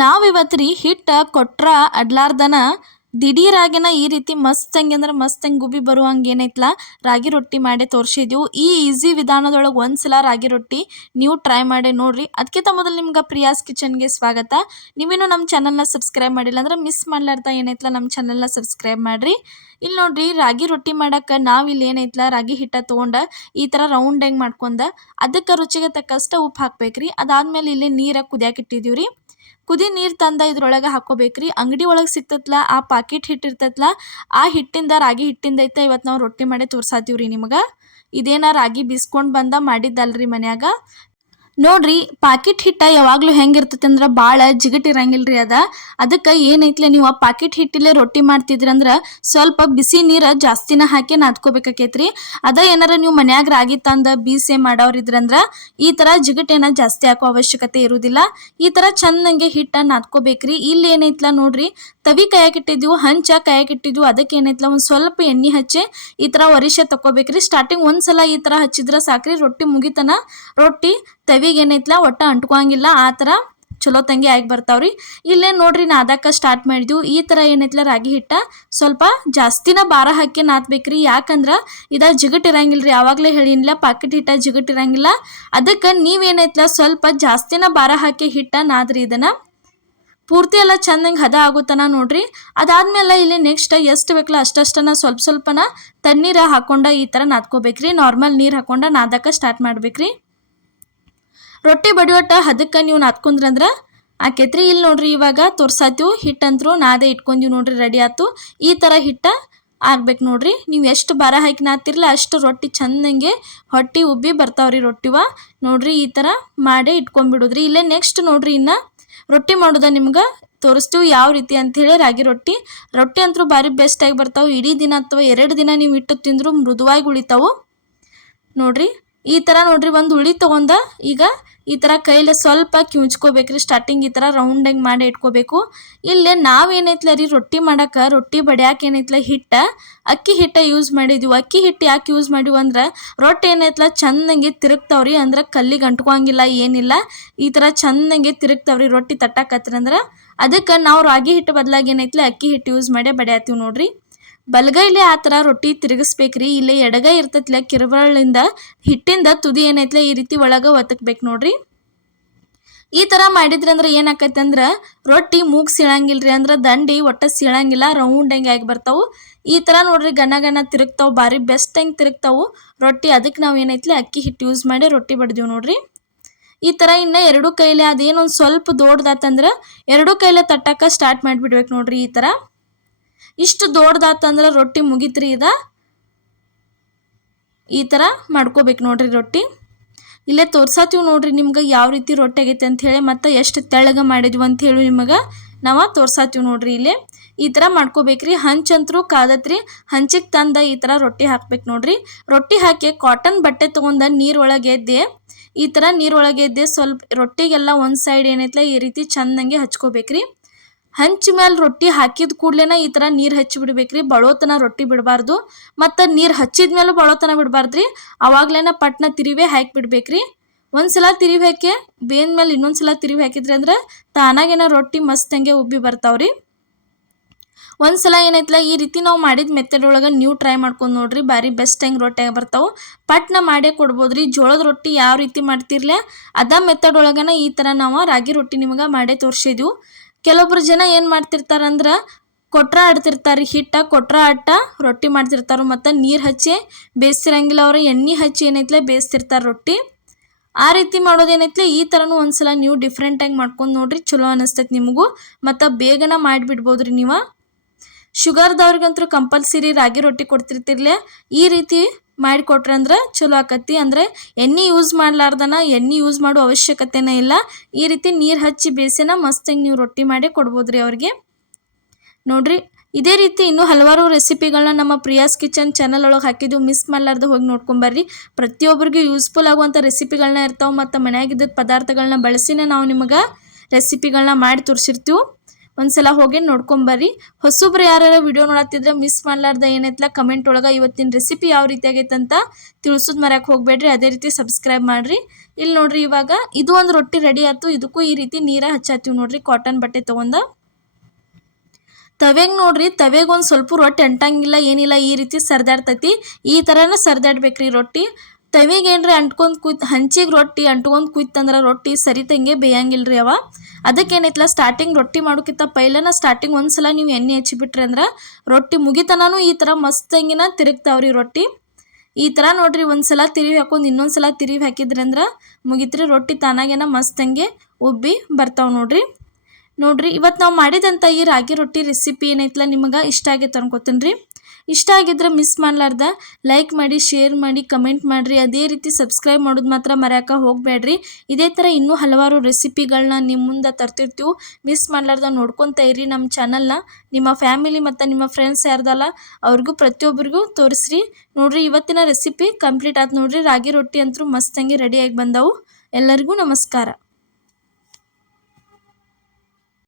ನಾವಿವತ್ತು ರೀ ಹಿಟ್ಟು ಕೊಟ್ರ ಅಡ್ಲಾರ್ದನ ದಿಢೀರಾಗಿನ ಈ ರೀತಿ ಮಸ್ತಂಗೆ ಅಂದ್ರೆ ಮಸ್ತಂಗೆ ಗುಬಿ ಬರುವಂಗೆ ಏನೈತಲ್ಲ ರಾಗಿ ರೊಟ್ಟಿ ಮಾಡಿ ತೋರಿಸಿದ್ವು. ಈ ಈಸಿ ವಿಧಾನದೊಳಗೆ ಒಂದ್ಸಲ ರಾಗಿ ರೊಟ್ಟಿ ನೀವು ಟ್ರೈ ಮಾಡಿ ನೋಡ್ರಿ. ಅದಕ್ಕಿಂತ ಮೊದಲು ನಿಮ್ಗೆ ಪ್ರಿಯಾಸ್ ಕಿಚನ್ಗೆ ಸ್ವಾಗತ. ನೀವೇನು ನಮ್ಮ ಚಾನಲ್ನ ಸಬ್ಸ್ಕ್ರೈಬ್ ಮಾಡಿಲ್ಲ ಅಂದ್ರೆ ಮಿಸ್ ಮಾಡ್ಲಾರ್ದ ಏನೈತಲ್ಲ ನಮ್ಮ ಚಾನಲ್ನ ಸಬ್ಸ್ಕ್ರೈಬ್ ಮಾಡಿರಿ. ಇಲ್ಲಿ ನೋಡ್ರಿ ರಾಗಿ ರೊಟ್ಟಿ ಮಾಡಕ್ಕೆ ನಾವು ಇಲ್ಲಿ ಏನೈತಲ್ಲ ರಾಗಿ ಹಿಟ್ಟ ತೊಗೊಂಡು ಈ ಥರ ರೌಂಡ್ ಹೆಂಗೆ ಮಾಡ್ಕೊಂಡ ಅದಕ್ಕೆ ರುಚಿಗೆ ತಕ್ಕಷ್ಟು ಉಪ್ಪು ಹಾಕ್ಬೇಕ್ರಿ. ಅದಾದ್ಮೇಲೆ ಇಲ್ಲಿ ನೀರು ಕುದಿಯಾಕೆ ಇಟ್ಟಿದ್ದೀವಿ ರೀ. ಕುದಿ ನೀರು ತಂದ ಇದ್ರೊಳಗೆ ಹಾಕೋಬೇಕ್ರಿ. ಅಂಗಡಿ ಒಳಗೆ ಸಿಗ್ತತ್ಲ ಆ ಪಾಕೆಟ್ ಹಿಟ್ಟು ಇರ್ತೈತ್ಲ ಆ ಹಿಟ್ಟಿಂದ ರಾಗಿ ಹಿಟ್ಟಿಂದ ಐತೆ ಇವತ್ತು ನಾವು ರೊಟ್ಟಿ ಮಾಡಿ ತೋರ್ಸಾತೀವ್ರಿ ನಿಮಗೆ. ಇದೇನ ರಾಗಿ ಬಿಸ್ಕೊಂಡು ಬಂದ ಮಾಡಿದ್ದಲ್ರಿ ಮನ್ಯಾಗ. ನೋಡ್ರಿ ಪಾಕೆಟ್ ಹಿಟ್ಟ ಯಾವಾಗಲೂ ಹೆಂಗಿರ್ತೈತೆ ಅಂದ್ರೆ ಭಾಳ ಜಿಗಟಿರಂಗಿಲ್ರಿ ಅದಕ್ಕೆ ಏನೈತ್ಲೆ ನೀವು ಆ ಪಾಕೆಟ್ ಹಿಟ್ಟಿಲೆ ರೊಟ್ಟಿ ಮಾಡ್ತಿದ್ರಂದ್ರೆ ಸ್ವಲ್ಪ ಬಿಸಿ ನೀರು ಜಾಸ್ತಿನ ಹಾಕಿ ನಾದ್ಕೋಬೇಕಾಕೈತ್ರಿ. ಏನಾರ ನೀವು ಮನ್ಯಾಗ ರಾಗಿ ತಂದು ಬೀಸೆ ಮಾಡೋರಿದ್ರಂದ್ರೆ ಈ ಥರ ಜಿಗಟೇನ ಜಾಸ್ತಿ ಹಾಕೋ ಅವಶ್ಯಕತೆ ಇರುವುದಿಲ್ಲ. ಈ ಥರ ಚಂದಂಗೆ ಹಿಟ್ಟ ನಾದ್ಕೋಬೇಕ್ರಿ. ಇಲ್ಲಿ ಏನೈತ್ಲ ನೋಡ್ರಿ ತವಿ ಕಾಯಕ್ಕಿಟ್ಟಿದ್ವು, ಹಂಚ ಕಾಯಕ್ಕಿಟ್ಟಿದ್ವು. ಅದಕ್ಕೆ ಏನೈತ್ಲ ಒಂದು ಸ್ವಲ್ಪ ಎಣ್ಣೆ ಹಚ್ಚಿ ಈ ಥರ ಒರಿಶೆ ತಗೋಬೇಕ್ರಿ. ಸ್ಟಾರ್ಟಿಂಗ್ ಒಂದ್ಸಲ ಈ ಥರ ಹಚ್ಚಿದ್ರೆ ಸಾಕ್ರಿ, ರೊಟ್ಟಿ ಮುಗಿತನ ರೊಟ್ಟಿ ತವಿಗೆ ಏನೈತ್ಲ ಒಟ್ಟ ಅಂಟ್ಕೋಂಗಿಲ್ಲ. ಆ ಥರ ಚಲೋ ತಂಗಿ ಆಗಿ ಬರ್ತಾವ್ರಿ. ಇಲ್ಲೇ ನೋಡ್ರಿ ನಾದಕ್ಕೆ ಸ್ಟಾರ್ಟ್ ಮಾಡಿದ್ವು. ಈ ಥರ ಏನೈತ್ಲ ರಾಗಿ ಹಿಟ್ಟ ಸ್ವಲ್ಪ ಜಾಸ್ತಿನ ಭಾರ ಹಾಕಿ ನಾದ್ಬೇಕ್ರಿ. ಯಾಕಂದ್ರೆ ಜಿಗಟಿರಂಗಿಲ್ರಿ. ಆವಾಗಲೇ ಹೇಳಿನ್ಲ ಪಾಕೆಟ್ ಹಿಟ್ಟ ಜಿಗಟಿರಂಗಿಲ್ಲ. ಅದಕ್ಕೆ ನೀವೇನೈತ್ಲ ಸ್ವಲ್ಪ ಜಾಸ್ತಿನ ಭಾರ ಹಾಕಿ ಹಿಟ್ಟ ನಾದ್ರಿ. ಇದನ್ನು ಪೂರ್ತಿ ಎಲ್ಲ ಚಂದಂಗೆ ಹದ ಆಗುತ್ತಾನ ನೋಡ್ರಿ. ಅದಾದ್ಮೇಲೆ ಇಲ್ಲಿ ನೆಕ್ಸ್ಟ್ ಎಷ್ಟು ಬೇಕಲ್ಲ ಅಷ್ಟಷ್ಟನ ಸ್ವಲ್ಪ ಸ್ವಲ್ಪನ ತಣ್ಣೀರು ಹಾಕೊಂಡ ಈ ಥರ ನಾದ್ಕೋಬೇಕ್ರಿ. ನಾರ್ಮಲ್ ನೀರು ಹಾಕೊಂಡ ನಾದಕ್ಕೆ ಸ್ಟಾರ್ಟ್ ಮಾಡ್ಬೇಕ್ರಿ. ರೊಟ್ಟಿ ಬಡಿಯೋಟ ಹದಕ್ಕೆ ನೀವು ನಾದ್ಕೊಂಡ್ರಂದ್ರೆ ಆಕೈತ್ರಿ. ಇಲ್ಲಿ ನೋಡ್ರಿ ಇವಾಗ ತೋರ್ಸಾತೀವಿ ಹಿಟ್ಟಂತರೂ ನಾದೇ ಇಟ್ಕೊಂಡೀವಿ ನೋಡ್ರಿ, ರೆಡಿ ಆಯ್ತು. ಈ ಥರ ಹಿಟ್ಟ ಆಗ್ಬೇಕು ನೋಡ್ರಿ. ನೀವು ಎಷ್ಟು ಭಾರ ಹಾಕಿ ನಾದ್ತಿರಲ್ಲ ಅಷ್ಟು ರೊಟ್ಟಿ ಚಂದಂಗೆ ಹೊಟ್ಟಿ ಉಬ್ಬಿ ಬರ್ತಾವ್ರಿ ರೊಟ್ಟಿವ. ನೋಡ್ರಿ ಈ ಥರ ಮಾಡೇ ಇಟ್ಕೊಂಡ್ಬಿಡೋದ್ರಿ. ಇಲ್ಲೇ ನೆಕ್ಸ್ಟ್ ನೋಡ್ರಿ ಇನ್ನು ರೊಟ್ಟಿ ಮಾಡೋದ ನಿಮ್ಗೆ ತೋರಿಸ್ತೀವಿ ಯಾವ ರೀತಿ ಅಂಥೇಳಿ. ರಾಗಿ ರೊಟ್ಟಿ ಅಂತೂ ಭಾರಿ ಬೆಸ್ಟಾಗಿ ಬರ್ತಾವೆ. ಇಡೀ ದಿನ ಅಥವಾ 2 ದಿನ ನೀವು ಇಟ್ಟು ತಿಂದರೂ ಮೃದುವಾಗಿ ಉಳಿತಾವು ನೋಡ್ರಿ. ಈ ಥರ ನೋಡ್ರಿ ಒಂದು ಉಳಿ ತೊಗೊಂಡ ಈಗ ಈ ಥರ ಕೈಲಿ ಸ್ವಲ್ಪ ಕಿವುಚ್ಕೋಬೇಕ್ರಿ. ಸ್ಟಾರ್ಟಿಂಗ್ ಈ ಥರ ರೌಂಡಾಗಿ ಮಾಡಿ ಇಟ್ಕೋಬೇಕು. ಇಲ್ಲೇ ನಾವೇನೈತ್ಲ ರೀ ರೊಟ್ಟಿ ಮಾಡಕ್ಕೆ ರೊಟ್ಟಿ ಬಡಿಯಾಕೆ ಏನೈತ್ಲ ಅಕ್ಕಿ ಹಿಟ್ಟ ಯೂಸ್ ಮಾಡಿದ್ವಿ. ಅಕ್ಕಿ ಹಿಟ್ಟು ಯಾಕೆ ಯೂಸ್ ಮಾಡಿವು ಅಂದ್ರೆ ರೊಟ್ಟಿ ಏನೈತ್ಲ ಚಂದಂಗೆ ತಿರುಗ್ತಾವ್ರಿ. ಅಂದ್ರೆ ಕಲ್ಲಿಗೆ ಅಂಟ್ಕೋಂಗಿಲ್ಲ ಏನಿಲ್ಲ. ಈ ಥರ ಚಂದಂಗೆ ತಿರುಗ್ತಾವ್ರಿ ರೊಟ್ಟಿ ತಟ್ಟಕತ್ತಂದ್ರೆ. ಅದಕ್ಕೆ ನಾವು ರಾಗಿ ಹಿಟ್ಟು ಬದಲಾಗಿ ಏನೈತ್ಲ ಅಕ್ಕಿ ಹಿಟ್ಟು ಯೂಸ್ ಮಾಡಿ ಬಡಿಯಾತೀವಿ ನೋಡ್ರಿ. ಬಲಗೈಲಿ ಆ ಥರ ರೊಟ್ಟಿ ತಿರುಗಿಸ್ಬೇಕ್ರಿ. ಇಲ್ಲೇ ಎಡಗೈ ಇರ್ತೈತ್ಲ ಕಿರುಬರಳಿಂದ ಹಿಟ್ಟಿಂದ ತುದಿ ಏನೈತ್ಲ ಈ ರೀತಿ ಒಳಗೆ ಒತ್ತಕ್ಬೇಕು ನೋಡ್ರಿ. ಈ ಥರ ಮಾಡಿದ್ರಂದ್ರೆ ಏನಾಕೈತೆ ಅಂದ್ರೆ ರೊಟ್ಟಿ ಮೂಗ್ ಸೀಳಂಗಿಲ್ರಿ. ಅಂದ್ರೆ ದಂಡಿ ಒಟ್ಟ ಸೀಳಂಗಿಲ್ಲ, ರೌಂಡ್ ಹೆಂಗೆ ಆಗಿ ಬರ್ತಾವು. ಈ ಥರ ನೋಡ್ರಿ ಗನ ತಿರುಗ್ತಾವು, ಭಾರಿ ಬೆಸ್ಟ್ ಹೆಂಗೆ ತಿರುಗ್ತಾವು ರೊಟ್ಟಿ. ಅದಕ್ಕೆ ನಾವು ಏನೈತ್ಲ ಅಕ್ಕಿ ಹಿಟ್ಟು ಯೂಸ್ ಮಾಡಿ ರೊಟ್ಟಿ ಬಡ್ದೀವಿ ನೋಡ್ರಿ. ಈ ಥರ ಇನ್ನು 2 ಕೈಲಿ ಅದೇನೊಂದು ಸ್ವಲ್ಪ ದೊಡ್ಡದಾತಂದ್ರೆ 2 ಕೈಲೇ ತಟ್ಟಕ್ಕೆ ಸ್ಟಾರ್ಟ್ ಮಾಡಿಬಿಡ್ಬೇಕು ನೋಡ್ರಿ. ಈ ಥರ ಇಷ್ಟು ದೊಡ್ಡದಾತಂದ್ರೆ ರೊಟ್ಟಿ ಮುಗಿತ್ರಿ. ಈ ಥರ ಮಾಡ್ಕೋಬೇಕು ನೋಡ್ರಿ ರೊಟ್ಟಿ. ಇಲ್ಲೇ ತೋರ್ಸಾತೀವಿ ನೋಡ್ರಿ ನಿಮ್ಗೆ ಯಾವ ರೀತಿ ರೊಟ್ಟಿ ಆಗೈತೆ ಅಂಥೇಳಿ, ಮತ್ತು ಎಷ್ಟು ತೆಳ್ಳಗೆ ಮಾಡಿದ್ವಿ ಅಂಥೇಳಿ ನಿಮಗೆ ನಾವು ತೋರ್ಸಾತೀವಿ ನೋಡ್ರಿ. ಇಲ್ಲೇ ಈ ಥರ ಮಾಡ್ಕೋಬೇಕ್ರಿ. ಹಂಚಂತರೂ ಕಾದತ್ರಿ. ಹಂಚಿಗೆ ತಂದ ಈ ಥರ ರೊಟ್ಟಿ ಹಾಕ್ಬೇಕು ನೋಡ್ರಿ. ರೊಟ್ಟಿ ಹಾಕಿ ಕಾಟನ್ ಬಟ್ಟೆ ತೊಗೊಂಡು ನೀರೊಳಗೆ ಎದ್ದೆ ಈ ಥರ ನೀರೊಳಗೆ ಎದ್ದೆ ಸ್ವಲ್ಪ ರೊಟ್ಟಿಗೆಲ್ಲ ಒಂದು ಸೈಡ್ ಏನೈತ್ಲ ಈ ರೀತಿ ಚಂದಂಗೆ ಹಚ್ಕೋಬೇಕ್ರಿ. ಹಂಚ ಮೇಲೆ ರೊಟ್ಟಿ ಹಾಕಿದ ಕೂಡ್ಲೇನ ಈ ಥರ ನೀರು ಹಚ್ಚಿ ಬಿಡ್ಬೇಕ್ರಿ. ಬಳೋತನ ರೊಟ್ಟಿ ಬಿಡಬಾರ್ದು, ಮತ್ತು ನೀರು ಹಚ್ಚಿದ ಮೇಲೂ ಬಳೋತನ ಬಿಡಬಾರ್ದ್ರಿ. ಅವಾಗ್ಲೇನ ಪಟ್ನ ತಿರಿವೇ ಹಾಕಿ ಬಿಡ್ಬೇಕ್ರಿ. ಒಂದ್ಸಲ ತಿರಿವಿ ಹಾಕಿ ಬೇಂದ ಮೇಲೆ ಇನ್ನೊಂದ್ಸಲ ತಿರಿವಿ ಹಾಕಿದ್ರಿ ಅಂದ್ರೆ ತಾನಾಗೇನ ರೊಟ್ಟಿ ಮಸ್ತಂಗೆ ಉಬ್ಬಿ ಬರ್ತಾವ್ರಿ. ಒಂದ್ಸಲ ಏನೈತ್ಲ ಈ ರೀತಿ ನಾವು ಮಾಡಿದ ಮೆಥಡ್ ಒಳಗೆ ನೀವು ಟ್ರೈ ಮಾಡ್ಕೊಂಡು ನೋಡ್ರಿ, ಭಾರಿ ಬೆಸ್ಟ್ ಹೆಂಗೆ ರೊಟ್ಟಿ ಬರ್ತಾವೆ. ಪಟ್ನ ಮಾಡೇ ಕೊಡ್ಬೋದ್ರಿ. ಜೋಳದ ರೊಟ್ಟಿ ಯಾವ ರೀತಿ ಮಾಡ್ತಿರ್ಲ ಮೆಥಡ್ ಒಳಗನ ಈ ಥರ ನಾವು ರಾಗಿ ರೊಟ್ಟಿ ನಿಮ್ಗೆ ಮಾಡೇ ತೋರಿಸಿದ್ವು. ಕೆಲವೊಬ್ರು ಜನ ಏನು ಮಾಡ್ತಿರ್ತಾರಂದ್ರೆ ಕೊಟ್ರ ಆಡ್ತಿರ್ತಾರೆ. ಹಿಟ್ಟ ಕೊಟ್ರ ಆಟ ರೊಟ್ಟಿ ಮಾಡ್ತಿರ್ತಾರೆ. ಮತ್ತು ನೀರು ಹಚ್ಚಿ ಬೇಯಿಸ್ತಿರಂಗಿಲ್ಲ, ಅವರು ಎಣ್ಣೆ ಹಚ್ಚಿ ಏನೈತ್ಲೆ ಬೇಯಿಸ್ತಿರ್ತಾರೆ ರೊಟ್ಟಿ. ಆ ರೀತಿ ಮಾಡೋದೇನೈತ್ಲೆ ಈ ಥರನೂ ಒಂದ್ಸಲ ನೀವು ಡಿಫ್ರೆಂಟಾಗಿ ಮಾಡ್ಕೊಂಡು ನೋಡ್ರಿ, ಚಲೋ ಅನ್ನಿಸ್ತೈತೆ ನಿಮಗೂ. ಮತ್ತು ಬೇಗನ ಮಾಡಿಬಿಡ್ಬೋದ್ರಿ ನೀವು. ಶುಗರ್ದವ್ರಿಗಂತೂ ಕಂಪಲ್ಸರಿ ರಾಗಿ ರೊಟ್ಟಿ ಕೊಡ್ತಿರ್ತಿರ್ಲೆ ಈ ರೀತಿ ಮಾಡಿಕೊಟ್ರೆ ಅಂದ್ರೆ ಚಲೋ ಆಕತಿ. ಅಂದರೆ ಎಣ್ಣೆ ಯೂಸ್ ಮಾಡಲಾರ್ದನ ಎಣ್ಣೆ ಯೂಸ್ ಮಾಡೋ ಅವಶ್ಯಕತೆನೇ ಇಲ್ಲ. ಈ ರೀತಿ ನೀರು ಹಚ್ಚಿ ಬೇಯಿಸಿನ ಮಸ್ತಂಗೆ ನೀವು ರೊಟ್ಟಿ ಮಾಡಿ ಕೊಡ್ಬೋದ್ರಿ ಅವ್ರಿಗೆ ನೋಡ್ರಿ. ಇದೇ ರೀತಿ ಇನ್ನೂ ಹಲವಾರು ರೆಸಿಪಿಗಳನ್ನ ನಮ್ಮ ಪ್ರಿಯಾಸ್ ಕಿಚನ್ ಚಾನಲ್ ಒಳಗೆ ಹಾಕಿದ್ದು, ಮಿಸ್ ಮಾಡಲಾರ್ದು ಹೋಗಿ ನೋಡ್ಕೊಂಬರ್ರಿ. ಪ್ರತಿಯೊಬ್ಬರಿಗೂ ಯೂಸ್ಫುಲ್ ಆಗುವಂಥ ರೆಸಿಪಿಗಳನ್ನ ಇರ್ತಾವೆ. ಮತ್ತು ಮನೆಯಾಗಿದ್ದ ಪದಾರ್ಥಗಳನ್ನ ಬಳಸಿನೇ ನಾವು ನಿಮಗೆ ರೆಸಿಪಿಗಳನ್ನ ಮಾಡಿ ತೋರಿಸಿರ್ತೀವಿ. ಒಂದ್ಸಲ ಹೋಗಿ ನೋಡ್ಕೊಂಬರ್ರಿ. ಹೊಸಬ್ರು ಯಾರು ವಿಡಿಯೋ ನೋಡತ್ತಿದ್ರೆ ಮಿಸ್ ಮಾಡ್ಲಾರ್ದ ಏನೈತ್ಲ ಕಮೆಂಟ್ ಒಳಗೆ ಇವತ್ತಿನ ರೆಸಿಪಿ ಯಾವ ರೀತಿ ಆಗೈತೆ ಅಂತ ತಿಳಿಸೋದು ಮರ್ಯಾಕೆ ಹೋಗಬೇಡ್ರಿ. ಅದೇ ರೀತಿ ಸಬ್ಸ್ಕ್ರೈಬ್ ಮಾಡಿರಿ. ಇಲ್ಲಿ ನೋಡ್ರಿ, ಇವಾಗ ಇದು ಒಂದು ರೊಟ್ಟಿ ರೆಡಿ ಆಯ್ತು. ಇದಕ್ಕೂ ಈ ರೀತಿ ನೀರ ಹಚ್ಚಾತೀವಿ ನೋಡ್ರಿ, ಕಾಟನ್ ಬಟ್ಟೆ ತೊಗೊಂಡ. ತವೆಗೆ ನೋಡ್ರಿ, ತವೆಗೆ ಒಂದು ಸ್ವಲ್ಪ ರೊಟ್ಟಿ ಅಂಟಂಗಿಲ್ಲ ಏನಿಲ್ಲ, ಈ ರೀತಿ ಸರ್ದಾಡ್ತೈತಿ. ಈ ಥರನ ಸರ್ದಾಡ್ಬೇಕ್ರಿ ರೊಟ್ಟಿ. ತವಿಗೆ ಏನ್ರಿ ಅಂಟ್ಕೊಂಡು ಕುಯ್ತು, ಹಂಚಿಗೆ ರೊಟ್ಟಿ ಅಂಟ್ಕೊಂಡು ಕುಯ್ತಂದ್ರೆ ರೊಟ್ಟಿ ಸರಿತಂಗೆ ಬೇಯಂಗಿಲ್ರಿ ಅವ. ಅದಕ್ಕೇನೈತ್ಲ, ಸ್ಟಾರ್ಟಿಂಗ್ ರೊಟ್ಟಿ ಮಾಡೋಕ್ಕಿಂತ ಪೈಲನ ಸ್ಟಾರ್ಟಿಂಗ್ ಒಂದ್ಸಲ ನೀವು ಎಣ್ಣೆ ಹಚ್ಚಿಬಿಟ್ರಿ ಅಂದ್ರೆ ರೊಟ್ಟಿ ಮುಗಿತನೂ ಈ ಥರ ಮಸ್ತಂಗಿನ ತಿರುಗ್ತಾವ್ರಿ ರೊಟ್ಟಿ. ಈ ಥರ ನೋಡ್ರಿ, ಒಂದ್ಸಲ ತಿರುವಿ ಹಾಕೊಂಡು ಇನ್ನೊಂದ್ಸಲ ತಿರುವಿ ಹಾಕಿದ್ರಿ ಅಂದ್ರೆ ಮುಗಿತ್ರಿ ರೊಟ್ಟಿ ತಾನಾಗೇನ ಮಸ್ತಂಗೆ ಉಬ್ಬಿ ಬರ್ತಾವೆ ನೋಡ್ರಿ. ಇವತ್ತು ನಾವು ಮಾಡಿದಂಥ ಈ ರಾಗಿ ರೊಟ್ಟಿ ರೆಸಿಪಿ ಏನೈತಲ್ಲ ನಿಮಗೆ ಇಷ್ಟ ಆಗೈತೆ ಅನ್ಕೋತೀನಿ ರೀ. ಇಷ್ಟ ಆಗಿದ್ರೆ ಮಿಸ್ ಮಾಡಲಾರ್ದ ಲೈಕ್ ಮಾಡಿ, ಶೇರ್ ಮಾಡಿ, ಕಮೆಂಟ್ ಮಾಡಿರಿ. ಅದೇ ರೀತಿ ಸಬ್ಸ್ಕ್ರೈಬ್ ಮಾಡೋದು ಮಾತ್ರ ಮರ್ಯಾಕ ಹೋಗಬೇಡ್ರಿ. ಇದೇ ಥರ ಇನ್ನೂ ಹಲವಾರು ರೆಸಿಪಿಗಳನ್ನ ನಿಮ್ಮ ಮುಂದೆ ತರ್ತಿರ್ತೀವಿ. ಮಿಸ್ ಮಾಡಲಾರ್ದ ನೋಡ್ಕೊತಾ ಇರಿ ನಮ್ಮ ಚಾನಲ್ನ. ನಿಮ್ಮ ಫ್ಯಾಮಿಲಿ ಮತ್ತು ನಿಮ್ಮ ಫ್ರೆಂಡ್ಸ್ ಯಾರ್ದಲ್ಲ ಅವ್ರಿಗೂ ಪ್ರತಿಯೊಬ್ಬರಿಗೂ ತೋರಿಸ್ರಿ. ನೋಡ್ರಿ, ಇವತ್ತಿನ ರೆಸಿಪಿ ಕಂಪ್ಲೀಟ್ ಆಯ್ತು ನೋಡ್ರಿ. ರಾಗಿ ರೊಟ್ಟಿ ಅಂತೂ ಮಸ್ತಂಗೆ ರೆಡಿಯಾಗಿ ಬಂದವು. ಎಲ್ಲರಿಗೂ ನಮಸ್ಕಾರ.